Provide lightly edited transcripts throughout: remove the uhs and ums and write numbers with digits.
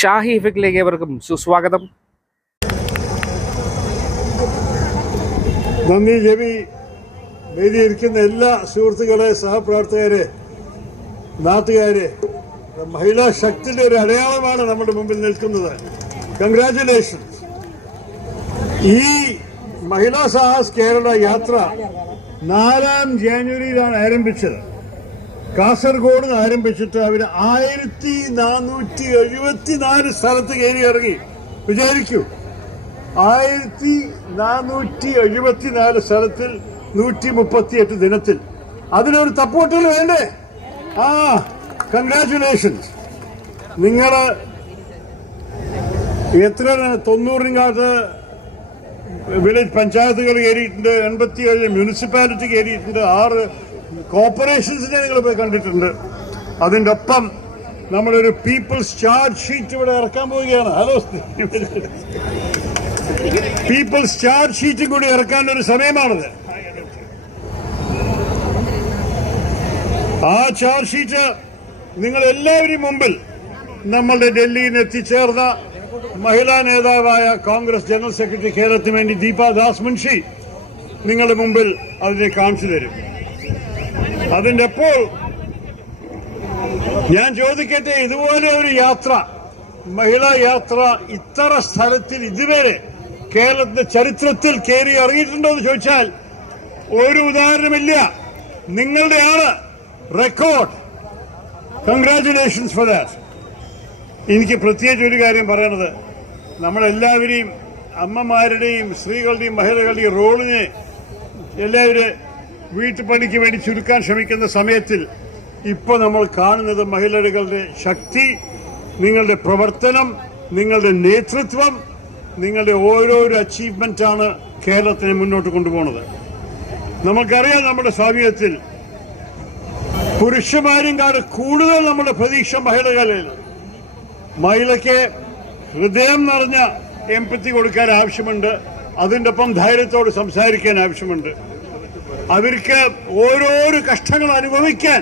ഷാഹി ഇഫക്റ്റിലേക്ക് ഏവർക്കും സുസ്വാഗതം. നന്ദി ജബി. വേദിയിരിക്കുന്ന എല്ലാ സുഹൃത്തുക്കളെ, സഹപ്രവർത്തകരെ, നാട്ടുകാരെ, മഹിളാ ശക്തിയുടെ ഒരു അടയാളമാണ് നമ്മുടെ മുമ്പിൽ നിൽക്കുന്നത്. കൺഗ്രാറ്റുലേഷൻസ്. ഈ മഹിളാ സാഹസ് കേരള യാത്ര 4 ജാനുവരിയിലാണ് ആരംഭിച്ചത്. കാസർഗോഡ് നിന്ന് ആരംഭിച്ചിട്ട് അവർ 1474 സ്ഥലത്ത് കയറി ഇറങ്ങി. വിചാരിക്കൂ, 1474 സ്ഥലത്തിൽ 138 ദിനത്തിൽ. അതിനൊരു തപ്പോട്ടൽ വേണ്ടേ? കൺഗ്രാറ്റുലേഷൻസ്. നിങ്ങൾ എത്ര 90 വില്ലേജ് പഞ്ചായത്തുകൾ കയറിയിട്ടുണ്ട്, 87 മുനിസിപ്പാലിറ്റി കയറിയിട്ടുണ്ട്, 6 കോർപ്പറേഷൻസിനെ നിങ്ങൾ പോയി കണ്ടിട്ടുണ്ട്. അതിൻ്റെ ഒപ്പം നമ്മളൊരു പീപ്പിൾസ് ചാർജ് ഷീറ്റ് ഇവിടെ ഇറക്കാൻ പോവുകയാണ്. ഹലോ, പീപ്പിൾസ് ചാർജ് ഷീറ്റ് കൂടി ഇറക്കാനൊരു സമയമാണത്. ആ ചാർജ് ഷീറ്റ് നിങ്ങൾ എല്ലാവരും മുമ്പിൽ നമ്മളുടെ ഡൽഹിയിൽ എത്തിച്ചേർന്ന മഹിളാ നേതാവായ കോൺഗ്രസ് ജനറൽ സെക്രട്ടറി കേരളത്തിന് വേണ്ടി ദീപാ ദാസ് മുൻഷി നിങ്ങളുടെ മുമ്പിൽ അതിനെ കാണിച്ചു തരും. അതിൻ്റെ അപ്പോൾ ഞാൻ ചോദിക്കട്ടെ, ഇതുപോലെ ഒരു യാത്ര, മഹിളാ യാത്ര ഇത്ര സ്ഥലത്തിൽ ഇതുവരെ കേരളത്തിന്റെ ചരിത്രത്തിൽ കയറി ഇറങ്ങിയിട്ടുണ്ടോ എന്ന് ചോദിച്ചാൽ ഒരു ഉദാഹരണമില്ല. നിങ്ങളുടെയാണ് റെക്കോർഡ്. Congratulations for that. എനിക്ക് പ്രത്യേകിച്ച് ഒരു കാര്യം പറയണത്, നമ്മളെല്ലാവരെയും, അമ്മമാരുടെയും സ്ത്രീകളുടെയും മഹിളകളുടെയും റോളിനെ എല്ലാവരും വീട്ടുപണിക്ക് വേണ്ടി ചുരുക്കാൻ ശ്രമിക്കുന്ന സമയത്തിൽ ഇപ്പോൾ നമ്മൾ കാണുന്നത് മഹിളകളുടെ ശക്തി, നിങ്ങളുടെ പ്രവർത്തനം, നിങ്ങളുടെ നേതൃത്വം, നിങ്ങളുടെ ഓരോരോ അച്ചീവ്മെന്റാണ് കേരളത്തിനെ മുന്നോട്ട് കൊണ്ടുപോകുന്നത്. നമുക്കറിയാം, നമ്മുടെ സ്വാധീനത്തിൽ പുരുഷന്മാരും കൂടുതൽ നമ്മുടെ പ്രതീക്ഷ മഹിളകളിൽ. മഹിളയ്ക്ക് ഹൃദയം നിറഞ്ഞ എംപത്തി കൊടുക്കാൻ ആവശ്യമുണ്ട്. അതിൻ്റെ ഒപ്പം ധൈര്യത്തോട് സംസാരിക്കാൻ ആവശ്യമുണ്ട്. അവർക്ക് ഓരോരോ കഷ്ടങ്ങൾ അനുഭവിക്കാൻ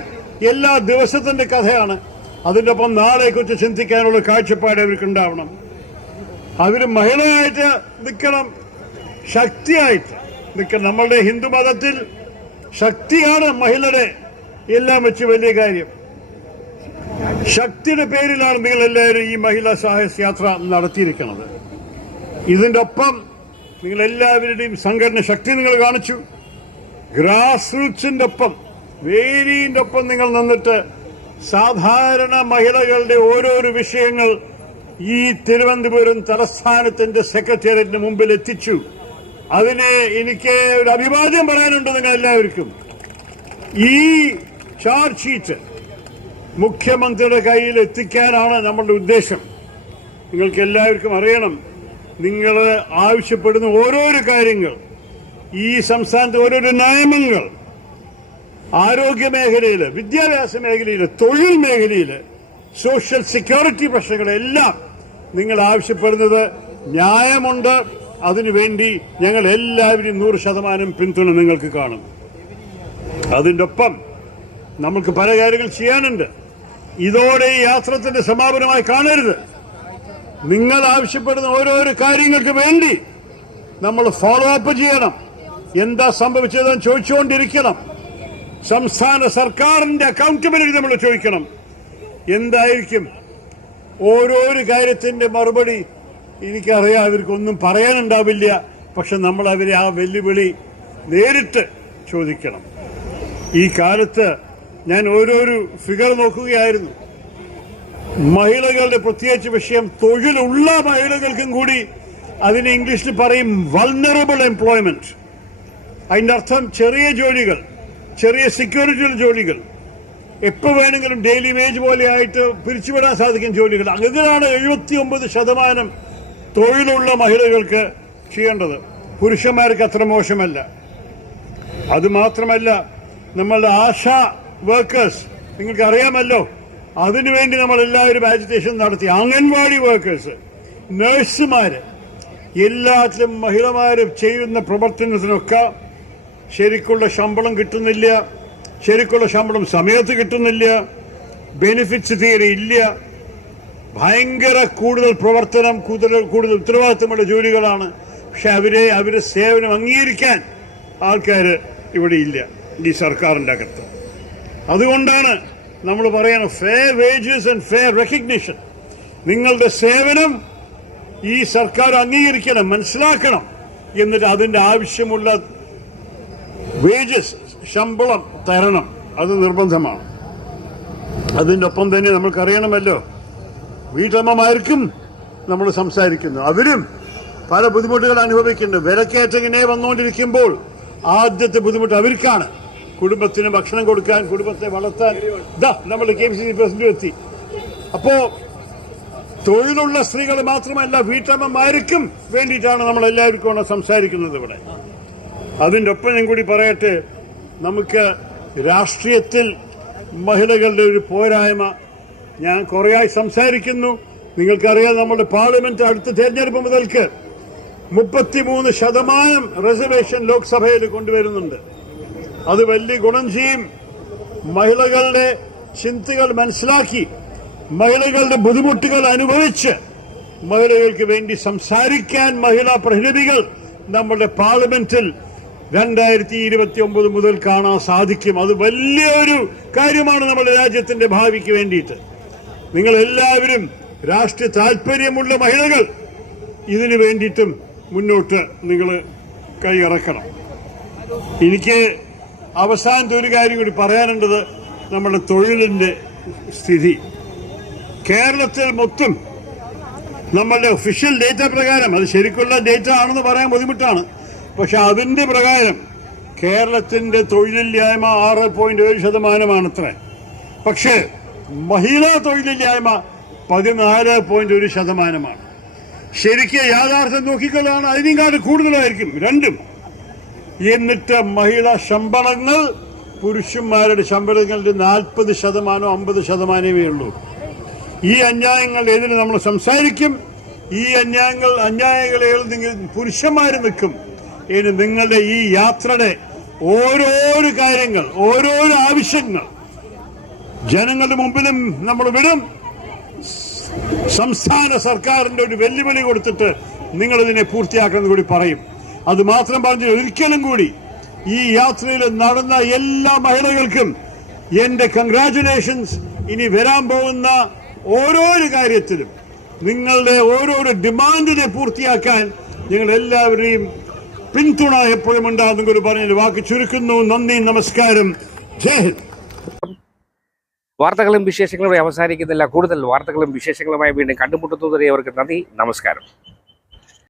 എല്ലാ ദിവസത്തിന്റെ കഥയാണ്. അതിൻ്റെ ഒപ്പം നാളെക്കുറിച്ച് ചിന്തിക്കാനുള്ള കാഴ്ചപ്പാട് അവർക്ക് ഉണ്ടാവണം. അവർ മഹിളയായിട്ട് നിൽക്കണം, ശക്തിയായിട്ട് നിൽക്കണം. നമ്മളുടെ ഹിന്ദു മതത്തിൽ ശക്തിയാണ് മഹിളയുടെ എല്ലാം വെച്ച് വലിയ കാര്യം. ശക്തിയുടെ പേരിലാണ് നിങ്ങൾ എല്ലാവരും ഈ മഹിളാ സാഹസ് യാത്ര നടത്തിയിരിക്കുന്നത്. ഇതിൻ്റെ ഒപ്പം നിങ്ങൾ എല്ലാവരുടെയും സംഘടന ശക്തി നിങ്ങൾ കാണിച്ചു. ഗ്രാസ് റൂട്ട്സിന്റെ ഒപ്പം, വേലിന്റെ ഒപ്പം നിങ്ങൾ നിന്നിട്ട് സാധാരണ മഹിളകളുടെ ഓരോരോ വിഷയങ്ങൾ ഈ തിരുവനന്തപുരം തലസ്ഥാനത്തിന്റെ സെക്രട്ടേറിയറ്റിന് മുമ്പിൽ എത്തിച്ചു. അതിനെ എനിക്ക് ഒരു അഭിവാദ്യം പറയാനുണ്ട് നിങ്ങൾ എല്ലാവർക്കും. ഈ ചാർജ് ഷീറ്റ് മുഖ്യമന്ത്രിയുടെ കയ്യിൽ എത്തിക്കാനാണ് നമ്മളുടെ ഉദ്ദേശം. നിങ്ങൾക്ക് എല്ലാവർക്കും അറിയണം, നിങ്ങൾ ആവശ്യപ്പെടുന്ന ഓരോരോ കാര്യങ്ങൾ, ഈ സംസ്ഥാനത്തെ ഓരോരോ നിയമങ്ങൾ, ആരോഗ്യ മേഖലയിൽ, വിദ്യാഭ്യാസ മേഖലയിൽ, തൊഴിൽ മേഖലയിൽ, സോഷ്യൽ സെക്യൂരിറ്റി പ്രശ്നങ്ങളെല്ലാം നിങ്ങൾ ആവശ്യപ്പെടുന്നത് ന്യായമുണ്ട്. അതിനുവേണ്ടി ഞങ്ങൾ എല്ലാവരും 100% പിന്തുണ നിങ്ങൾക്ക് കാണും. അതിൻ്റെ ഒപ്പം നമുക്ക് പല കാര്യങ്ങൾ ചെയ്യാനുണ്ട്. ഇതോടെ ഈ യാത്രത്തിന്റെ സമാപനമായി കാണരുത്. നിങ്ങൾ ആവശ്യപ്പെടുന്ന ഓരോരോ കാര്യങ്ങൾക്ക് വേണ്ടി നമ്മൾ ഫോളോ അപ്പ് ചെയ്യണം. എന്താ സംഭവിച്ചതെന്ന് ചോദിച്ചുകൊണ്ടിരിക്കണം. സംസ്ഥാന സർക്കാരിന്റെ അക്കൗണ്ടബിലിറ്റി നമ്മൾ ചോദിക്കണം. എന്തായിരിക്കും ഓരോരോ കാര്യത്തിന്റെ മറുപടി? എനിക്കറിയാം, അവർക്കൊന്നും പറയാനുണ്ടാവില്ല. പക്ഷെ നമ്മൾ അവരെ ആ വെല്ലുവിളി നേരിട്ട് ചോദിക്കണം. ഈ കാലത്ത് ഞാൻ ഓരോരോ ഫിഗർ നോക്കുകയായിരുന്നു. മഹിളകളുടെ പ്രത്യേകിച്ച് വിഷയം, തൊഴിലുള്ള മഹിളകൾക്കും കൂടി അതിന് ഇംഗ്ലീഷിൽ പറയും വൾനറബിൾ എംപ്ലോയ്മെന്റ്. അതിന്റെ അർത്ഥം ചെറിയ ജോലികൾ, ചെറിയ സെക്യൂരിറ്റി ജോലികൾ, എപ്പോൾ വേണമെങ്കിലും ഡെയിലി വേജ് പോലെ ആയിട്ട് പിരിച്ചുവിടാൻ സാധിക്കുന്ന ജോലികൾ. അതിനാണ് 79% തൊഴിലുള്ള മഹിളകൾക്ക് ചെയ്യേണ്ടത്. പുരുഷന്മാർക്ക് അത്ര മോശമല്ല. അതുമാത്രമല്ല, നമ്മളുടെ ആശാ വർക്കേഴ്സ്, നിങ്ങൾക്ക് അറിയാമല്ലോ, അതിനുവേണ്ടി നമ്മൾ എല്ലാവരും ആജിറ്റേഷൻ നടത്തി. അംഗൻവാടി വർക്കേഴ്സ്, നഴ്സുമാര്, എല്ലാത്തിലും മഹിളമാര് ചെയ്യുന്ന പ്രവർത്തനത്തിനൊക്കെ ശരിക്കുള്ള ശമ്പളം കിട്ടുന്നില്ല. ശരിക്കുള്ള ശമ്പളം സമയത്ത് കിട്ടുന്നില്ല. ബെനിഫിറ്റ്സ് തീരെ ഇല്ല. ഭയങ്കര കൂടുതൽ പ്രവർത്തനം, കൂടുതൽ ഉത്തരവാദിത്തമുള്ള ജോലികളാണ്. പക്ഷെ അവരെ സേവനം അംഗീകരിക്കാൻ ആൾക്കാർ ഇവിടെ ഇല്ല ഈ സർക്കാരിൻ്റെ അകത്ത്. അതുകൊണ്ടാണ് നമ്മൾ പറയുന്നത് fair wages and fair recognition. നിങ്ങളുടെ സേവനം ഈ സർക്കാർ അംഗീകരിക്കണം, മനസ്സിലാക്കണം, എന്നിട്ട് അതിൻ്റെ ആവശ്യമുള്ള വേജസ്, ശമ്പളം തരണം. അത് നിർബന്ധമാണ്. അതിൻ്റെ ഒപ്പം തന്നെ നമ്മൾക്കറിയണമല്ലോ, വീട്ടമ്മമാർക്കും നമ്മൾ സംസാരിക്കുന്നു, അവരും പല ബുദ്ധിമുട്ടുകൾ അനുഭവിക്കുന്നുണ്ട്. വിലക്കയറ്റം ഇങ്ങനെ വന്നുകൊണ്ടിരിക്കുമ്പോൾ ആദ്യത്തെ ബുദ്ധിമുട്ട് അവർക്കാണ്. കുടുംബത്തിന് ഭക്ഷണം കൊടുക്കാൻ, കുടുംബത്തെ വളർത്താൻ. നമ്മൾ KPCC പ്രസിഡന്റ് എത്തി. അപ്പോ തൊഴിലുള്ള സ്ത്രീകൾ മാത്രമല്ല, വീട്ടമ്മമാർക്കും വേണ്ടിയിട്ടാണ് നമ്മൾ എല്ലാവർക്കും സംസാരിക്കുന്നത് ഇവിടെ. അതിൻ്റെ ഒപ്പം ഞാൻ കൂടി പറയട്ടെ, നമുക്ക് രാഷ്ട്രീയത്തിൽ മഹിളകളുടെ ഒരു പോരായ്മ. ഞാൻ കുറേയായി സംസാരിക്കുന്നു. നിങ്ങൾക്കറിയാം, നമ്മുടെ പാർലമെന്റ് അടുത്ത തെരഞ്ഞെടുപ്പ് മുതൽക്ക് 33% റിസർവേഷൻ ലോക്സഭയിൽ കൊണ്ടുവരുന്നുണ്ട്. അത് വലിയ ഗുണം ചെയ്യും. മഹിളകളുടെ ചിന്തകൾ മനസ്സിലാക്കി, മഹിളകളുടെ ബുദ്ധിമുട്ടുകൾ അനുഭവിച്ച് മഹിളകൾക്ക് വേണ്ടി സംസാരിക്കാൻ മഹിളാ പ്രതിനിധികൾ നമ്മുടെ പാർലമെന്റിൽ 2029 മുതൽ കാണാൻ സാധിക്കും. അത് വലിയൊരു കാര്യമാണ് നമ്മുടെ രാജ്യത്തിന്റെ ഭാവിക്ക് വേണ്ടിയിട്ട്. നിങ്ങൾ എല്ലാവരും രാഷ്ട്രീയ താല്പര്യമുള്ള മഹിളകൾ ഇതിനു വേണ്ടിയിട്ടും മുന്നോട്ട് നിങ്ങൾ കൈയിറക്കണം. എനിക്ക് അവസാനത്തെ ഒരു കാര്യം കൂടി പറയാനുള്ളത്, നമ്മുടെ തൊഴിലിന്റെ സ്ഥിതി. കേരളത്തിൽ മൊത്തം നമ്മളുടെ ഒഫീഷ്യൽ ഡേറ്റ പ്രകാരം, അത് ശരിക്കുള്ള ഡേറ്റ ആണെന്ന് പറയാൻ ബുദ്ധിമുട്ടാണ്, പക്ഷെ അതിന്റെ പ്രകാരം കേരളത്തിന്റെ തൊഴിലില്ലായ്മ 6.7%. പക്ഷേ മഹിളാ തൊഴിലില്ലായ്മ 14.1%. ശരിക്കും യാഥാർത്ഥ്യം നോക്കിക്കൊള്ളാണ് അതിനേക്കാളും കൂടുതലായിരിക്കും രണ്ടും. എന്നിട്ട് മഹിളാ ശമ്പളങ്ങൾ പുരുഷന്മാരുടെ ശമ്പളങ്ങളുടെ 40%, 50%-മേ ഉള്ളൂ. ഈ അന്യായങ്ങൾ ഏതിന് നമ്മൾ സംസാരിക്കും. ഈ അന്യായങ്ങളെ പുരുഷന്മാർ നിൽക്കും. ഇനി നിങ്ങളുടെ ഈ യാത്രയുടെ ഓരോരോ കാര്യങ്ങൾ, ഓരോരോ ആവശ്യങ്ങൾ ജനങ്ങളുടെ മുമ്പിലും നമ്മൾ വിടും. സംസ്ഥാന സർക്കാരിന്റെ ഒരു വെല്ലുവിളി കൊടുത്തിട്ട് നിങ്ങളിതിനെ പൂർത്തിയാക്കണമെന്ന് കൂടി പറയും. അത് മാത്രം പറഞ്ഞു ഒരിക്കലും കൂടി ഈ യാത്രയിൽ നടന്ന എല്ലാ മഹിളകൾക്കും എന്റെ കൺഗ്രാറ്റുലേഷൻസ്. ഇനി വരാൻ പോകുന്ന ഓരോരോ കാര്യത്തിലും നിങ്ങളുടെ ഓരോരോ ഡിമാൻഡിനെ പൂർത്തിയാക്കാൻ ഞങ്ങൾ എല്ലാവരെയും പിന്തുണ എപ്പോഴും ഉണ്ടാകുന്ന ഒരു പറഞ്ഞ വാക്ക് ചുരുക്കുന്നു. നന്ദി, നമസ്കാരം, ജയ് ഹിന്ദ്. വാർത്തകളും വിശേഷങ്ങളും അവസാനിക്കുന്നില്ല. കൂടുതൽ വാർത്തകളും വിശേഷങ്ങളുമായി വീണ്ടും കണ്ടുമുട്ടുന്നതുവരെ അവർക്ക് നന്ദി, നമസ്കാരം.